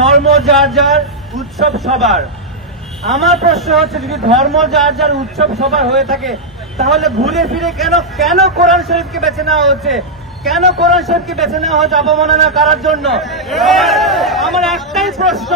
ধর্ম যার যার, উৎসব সবার। আমার প্রশ্ন হচ্ছে, যদি ধর্ম যার যার, উৎসব সবার হয়ে থাকে, তাহলে ঘুরে ফিরে কেন কোরআন শরীফকে বেছে নেওয়া হচ্ছে? কেন কোরআন শরীফকে বেছে নেওয়া হচ্ছে অবমাননা করার জন্য? আমার একটাই প্রশ্ন,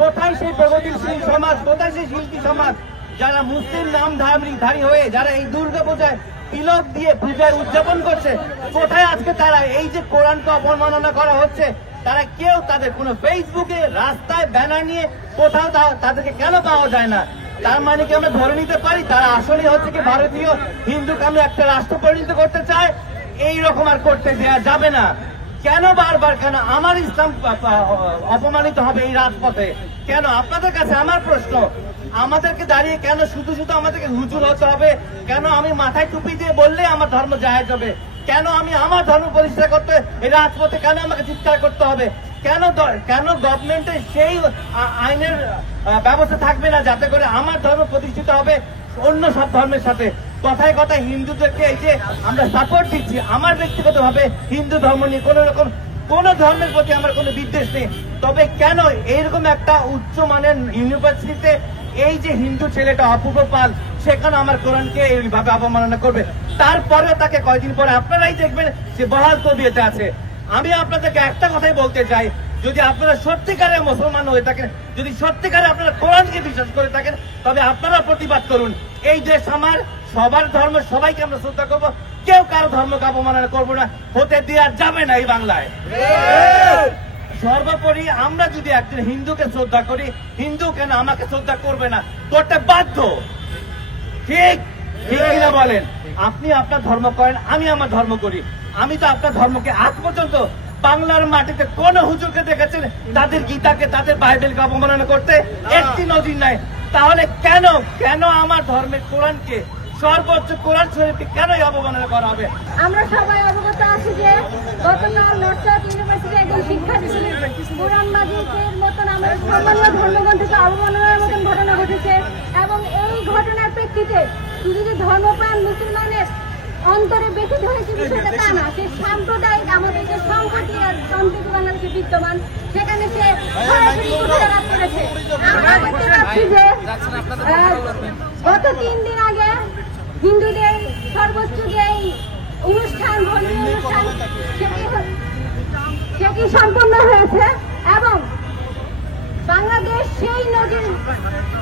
কোথায় সেই প্রগতিশীল সমাজ, কোথায় সেই শিল্পী সমাজ যারা মুসলিম নামধারী হয়ে যারা এই দুর্গা পূজায় তিলক দিয়ে পূজায় উদযাপন করছে? কোথায় আজকে তারা? এই যে কোরআনকে অবমাননা করা হচ্ছে, তারা কেউ তাদের কোনো ফেসবুকে, রাস্তায় ব্যানার নিয়ে কোথাও তাদেরকে কেন পাওয়া যায় না? তার মানে কি আমরা ধরে নিতে পারি তারা আসলে হচ্ছে কি ভারতীয় হিন্দুকে আমরা একটা রাষ্ট্র পরিণত করতে চায়? এইরকম আর করতে দেওয়া যাবে না। কেন বারবার, কেন আমার ইসলাম অপমানিত হবে এই রাজপথে? কেন? আপনাদের কাছে আমার প্রশ্ন, আমাদেরকে দাঁড়িয়ে কেন শুধু আমাদেরকে হুজুর হতে হবে? কেন আমি মাথায় টুপি দিয়ে বললে আমার ধর্ম জায়েজ হবে? কেন আমি আমার ধর্ম প্রতিষ্ঠা করতে এই রাজপথে কেন আমাকে চিৎকার করতে হবে? কেন গভর্নমেন্টের সেই আইনের ব্যবস্থা থাকবে না যাতে করে আমার ধর্ম প্রতিষ্ঠিত হবে অন্য সব ধর্মের সাথে? কথায় কথায় হিন্দুদেরকে এই যে আমরা সাপোর্ট দিচ্ছি, আমার ব্যক্তিগতভাবে হিন্দু ধর্ম নিয়ে কোন ধর্মের প্রতি আমার কোনো বিদ্বেষ নেই, তবে কেন এইরকম একটা উচ্চমানের ইউনিভার্সিটিতে এই যে হিন্দু ছেলেটা অপূর্ব পাল, সেখানে আমার কোরআনকে এইভাবে অবমাননা করবে? তারপরেও তাকে কয়েকদিন পরে আপনারাই দেখবেন যে বহাল তবিয়তে আছে। আমি আপনাদেরকে একটা কথাই বলতে চাই, যদি আপনারা সত্যিকারের মুসলমান হয়ে থাকেন, যদি সত্যিকারে আপনারা কোরআনকে বিশ্বাস করে থাকেন, তবে আপনারা প্রতিবাদ করুন। এই দেশ আমার, সবার ধর্ম সবাইকে আমরা শ্রদ্ধা করবো, কেউ কারো ধর্মকে অবমাননা করবো না, হতে দেওয়া যাবে না এই বাংলায়। সর্বোপরি আমরা যদি একজন হিন্দুকে শ্রদ্ধা করি, হিন্দু কেন আমাকে শ্রদ্ধা করবে না? করতে বাধ্য। ঠিক কিনা বলেন? আপনি আপনার ধর্ম করেন, আমি আমার ধর্ম করি। আমি তো আপনার ধর্মকে আজ পর্যন্ত বাংলার মাটিতে কোন হুজুরকে দেখেছেন তাদের গীতাকে, তাদের বাইবেলকে অবমাননা করতে? একটি নজির নাই। তাহলে কেন আমার ধর্মের কোরআনকে, সর্বোচ্চ কোরআন শরীফকে কেনই অবমাননা করা হবে? আমরা সবাই অবগত আছি যে গতকাল নর্থ সাউথ ইউনিভার্সিটি একজন শিক্ষার্থী কোরআন মাজিদের মতন আমাদের সামান্য ধর্মগ্রন্থকে অবমাননার মতন ঘটনা ঘটেছে, এবং এই ঘটনার প্রেক্ষিতে শুধু যে ধর্মপ্রাণ মুসলমানের অন্তরে বেশি ধরেছে বিষয়টা তা না, সে সাম্প্রদায়িক আমাদের যে সংহতি আর সম্প্রীতি বাংলাদেশে বিদ্যমান, সেখানে সে সরাসরি কুঠারাঘাত করেছে। আমরা দেখতে পাচ্ছি যে গত 3 দিন আগে হিন্দুদের সর্বোচ্চ যে অনুষ্ঠান, ধর্মীয় অনুষ্ঠান, সেটি সম্পন্ন হয়েছে, এবং বাংলাদেশ সেই নজির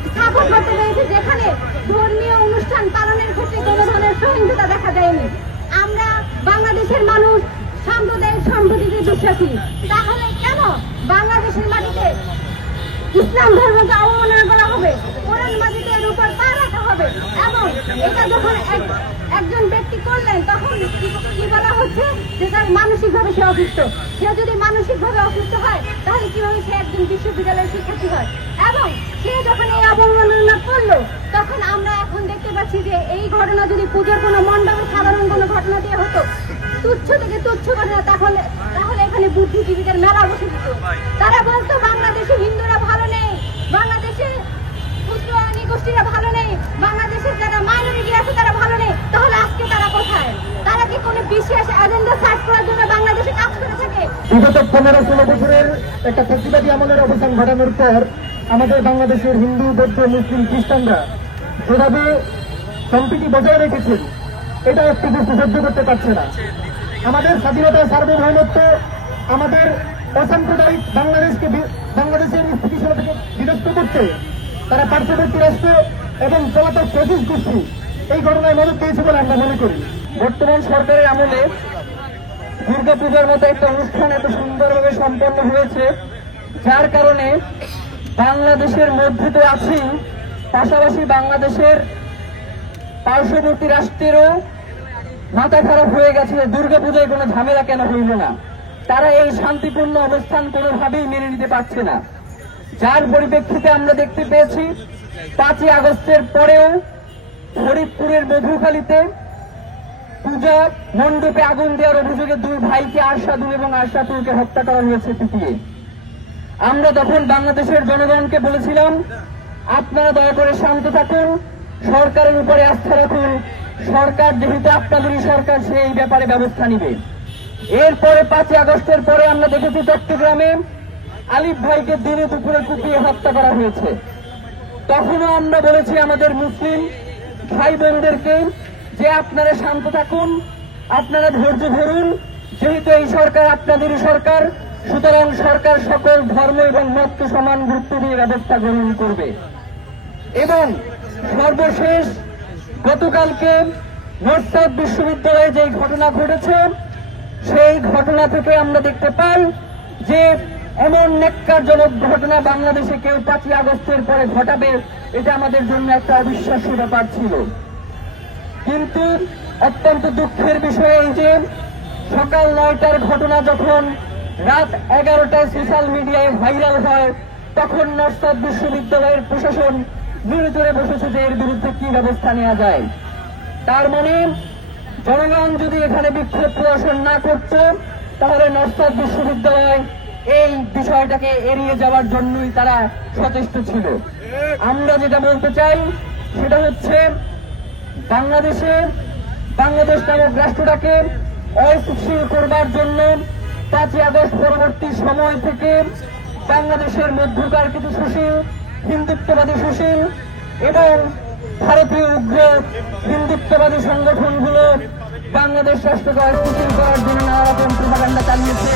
স্থাপন করতে পেরেছে যেখানে ধর্মীয় অনুষ্ঠান পালনের ক্ষেত্রে কোনো ধরনের সহিংসতা দেখা যায়নি। আমরা বাংলাদেশের মানুষ সাম্প্রদায়িক সম্প্রীতিতে বিশ্বাসী, তাহলে কেন বাংলাদেশের মাটিতে ইসলাম ধর্মকে অবমাননা করা হবে, কোরআন মাজিদের উপর পা রাখা হবে? এবং এটা যখন একজন ব্যক্তি করলেন, তখন কি বলা হচ্ছে যে তার মানসিকভাবে সে অসুস্থ। সে যদি মানসিকভাবে অসুস্থ হয়, তাহলে কিভাবে সে একজন বিশ্ববিদ্যালয়ের শিক্ষার্থী হয়? এবং সে যখন এই অবমাননা করলো, তখন আমরা এখন দেখতে পাচ্ছি যে এই ঘটনা যদি পুজোর কোনো মণ্ডপে সাধারণ কোনো ঘটনা দিয়ে হতো, তুচ্ছ থেকে তুচ্ছ ঘটনা, তাহলে এখানে বুদ্ধিজীবীদের মেলা বসে দিত। তারা বলতো বাংলাদেশে হিন্দুরা ভালো নেই, বাংলাদেশে উচ্চআয়নী গোষ্ঠীরা ভালো নেই, বাংলাদেশের যারা মাইনরিটি আছে তারা ভালো নেই। তাহলে আজকে তারা কোথায়? তারা কি কোনো বিশেষ এজেন্ডা সার্চ করার জন্য বাংলাদেশে কাজ করে থাকে? বিগত 15-16 বছরের একটা ফ্যাসিবাদী আমলের অবসান ঘটানোর পর আমাদের বাংলাদেশের হিন্দু, বৌদ্ধ, মুসলিম, খ্রিস্টানরা যেভাবে সম্প্রীতি বজায় রেখেছেন, এটা একটু সহ্য করতে পারছে না। আমাদের স্বাধীনতা, সার্বভৌমত্ব, আমাদের অসাম্প্রদায়িক বাংলাদেশের স্থিতিশীলতা থেকে বিরক্ত করতে তারা পার্শ্ববর্তী রাষ্ট্র এবং পলাতক ফ্যাসিস্ট গোষ্ঠী এই ঘটনায় মদত পেয়েছে বলে আমরা মনে করি। বর্তমান সরকারের আমলে দুর্গাপূজার মতো একটা অনুষ্ঠান এত সুন্দরভাবে সম্পন্ন হয়েছে, যার কারণে বাংলাদেশের মধ্যে তো আছেই, পাশাপাশি বাংলাদেশের পার্শ্ববর্তী রাষ্ট্রেরও মাথা খারাপ হয়ে গেছে। দুর্গাপূজায় কোনো ঝামেলা কেন হইল না? তারা এই শান্তিপূর্ণ অবস্থান কোনোভাবেই মেনে নিতে পারছে না, যার পরিপ্রেক্ষিতে আমরা দেখতে পেয়েছি 5ই আগস্টের পরেও ফরিদপুরের মধুখালীতে পূজা মণ্ডপে আগুন দেওয়ার অভিযোগে 2 ভাইকে, আরশাদুল এবং আরশাদুলকে হত্যা করা হয়েছে পিটিয়ে। আমরা তখন বাংলাদেশের জনগণকে বলেছিলাম, আপনারা দয়া করে শান্ত থাকুন, সরকারের উপরে আস্থা রাখুন, সরকার যেহেতু আপনাদেরই সরকার, সে এই ব্যাপারে ব্যবস্থা নিবে। এরপরে 5ই আগস্টের পরে আমরা দেখেছি চট্টগ্রামে আলিফ ভাইকে দিনে দুপুরে কুপিয়ে হত্যা করা হয়েছে। তখনও আমরা বলেছি আমাদের মুসলিম ভাই বোনদেরকে যে আপনারা শান্ত থাকুন, আপনারা ধৈর্য ধরুন, যেহেতু এই সরকার আপনাদেরই সরকার, সুতরাং সরকার সকল ধর্ম এবং মতকে সমান গুরুত্ব দিয়ে ব্যবস্থা গ্রহণ করবে। এবং সর্বশেষ গতকালকে নর্থ সাউথ বিশ্ববিদ্যালয়ে যে ঘটনা ঘটেছে, সেই ঘটনা থেকে আমরা দেখতে পাই যে এমন ন্যাক্কারজনক ঘটনা বাংলাদেশে কেউ 5ই আগস্টের পরে ঘটাবে, এটা আমাদের জন্য একটা অবিশ্বাস্য ব্যাপার ছিল। কিন্তু অত্যন্ত দুঃখের বিষয় এই যে সকাল 9টার ঘটনা যখন রাত 11টায় সোশ্যাল মিডিয়ায় ভাইরাল হয়, তখন নর্থ সাউথ বিশ্ববিদ্যালয়ের প্রশাসন নিরন্তরে বসেছে যে এর বিরুদ্ধে কি ব্যবস্থা নেওয়া যায়। তার মানে জনগণ যদি এখানে বিক্ষোভ প্রদর্শন না করত, তাহলে নর্থ সাউথ বিশ্ববিদ্যালয় এই বিষয়টাকে এড়িয়ে যাওয়ার জন্যই তারা সচেষ্ট ছিল। আমরা যেটা বলতে চাই সেটা হচ্ছে বাংলাদেশ নামক রাষ্ট্রটাকে অস্থিতিশীল করবার জন্য 5ই আগস্ট পরবর্তী সময় থেকে বাংলাদেশের মধ্যকার কিছু সুশীল হিন্দুত্ববাদী সুশীল এবং ভারতীয় উগ্র হিন্দুত্ববাদী সংগঠনগুলো বাংলাদেশ রাষ্ট্রকে অস্থিতিশীল করার জন্য নানা রকম প্রোপাগান্ডা চালিয়েছে।